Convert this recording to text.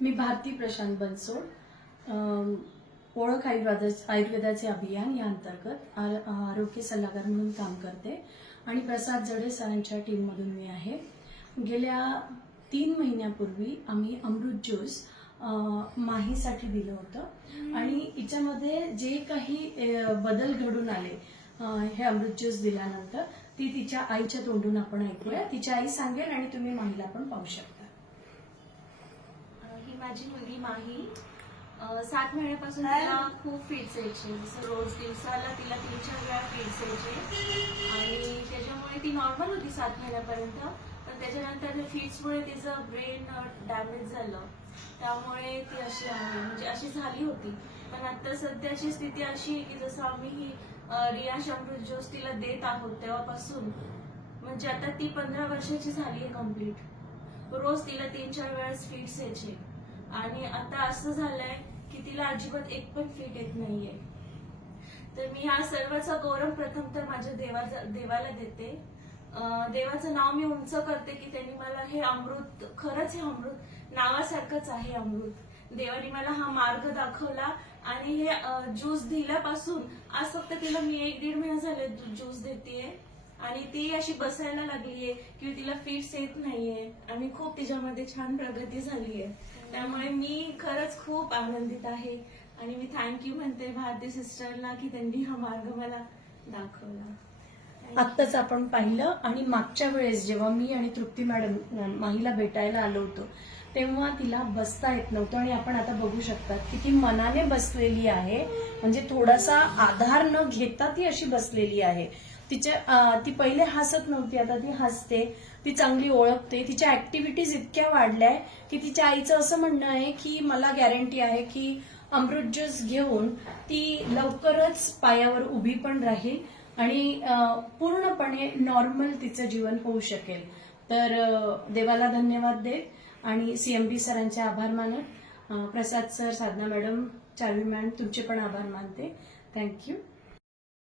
मी भारती प्रशांत बनसोड. ओळख आयुर्वेदा आयुर्वेदाचे अभियान या अंतर्गत आरोग्य सल्लागार म्हणून काम करते आणि प्रसाद जडे सरांच्या टीममधून मी आहे. गेल्या तीन महिन्यापूर्वी आम्ही अमृत ज्यूस माहीसाठी दिलं होतं. आणि हिच्यामध्ये जे काही बदल घडून आले हे अमृत ज्यूस दिल्यानंतर ती तिच्या आईच्या तोंडून आपण ऐकूया. तिची आई सांगेल आणि तुम्ही माहीला पण पाहू शकता. माझी मुलगी माही अं, सात महिन्यापासून तिला खूप फिट्स यायचे. जसं रोज दिवसाला तिला तीन चार वेळा फिट्स यायचे. आणि त्याच्यामुळे ती नॉर्मल होती सात महिन्यापर्यंत. पण त्याच्यानंतर फिट्समुळे तिचं ब्रेन डॅमेज झालं. त्यामुळे ती अशी आहे म्हणजे अशी झाली होती. पण आता सध्याची स्थिती अशी आहे की जसं आम्ही ही अं, रिया अमृत ज्यूस तिला देत आहोत तेव्हापासून म्हणजे आता ती पंधरा वर्षाची झाली आहे कंप्लीट रोज तिला तीन चार वेळेस फिट्स यायचे. आणि आता असं झालंय की तिला अजिबात एक पण फिट येत नाहीये. तर मी ह्या सर्वाचा गौरव प्रथम तर माझ्या देवाचा देवाला देते. देवाचं नाव मी उंच करते की त्यांनी मला हे अमृत खरंच हे अमृत नावासारखंच आहे अमृत. देवाने मला हा मार्ग दाखवला आणि हे ज्यूस दिल्यापासून आज फक्त तिला मी एक दीड महिना झाले ज्यूस देतेय. आणि ती अशी बसायला लागलीये किंवा तिला फिट्स येत नाहीये. आणि खूप तिच्यामध्ये छान प्रगती झालीये. त्यामुळे मी खरंच खूप आनंदित आहे. आणि मी थँक्यू म्हणते भारती सिस्टरला की त्यांनी हा मार्ग मला दाखवला. आत्ताच आपण पाहिलं आणि मागच्या वेळेस जेव्हा मी आणि तृप्ती मॅडम माहीला भेटायला आलो होतो तेव्हा तिला बसता येत नव्हतं आणि आपण आता बघू शकतात की ती मनाने बसलेली आहे. म्हणजे थोडासा आधार न घेता ती अशी बसलेली आहे. तिच्या ती पहिले हसत नव्हती आता ती हसते ती चांगली ओळखते तिच्या ऍक्टिव्हिटीज इतक्या वाढल्या आहे की तिच्या आईचं असं म्हणणं आहे की मला गॅरंटी आहे की अमृत ज्यूस घेऊन ती लवकरच पायावर उभी पण राहील आणि पूर्णपणे नॉर्मल तिचं जीवन होऊ शकेल. तर देवाला धन्यवाद दे आणि सीएमबी सरांचे आभार मानत प्रसाद सर साधना मॅडम चावी मॅम तुमचे पण आभार मानते. थँक्यू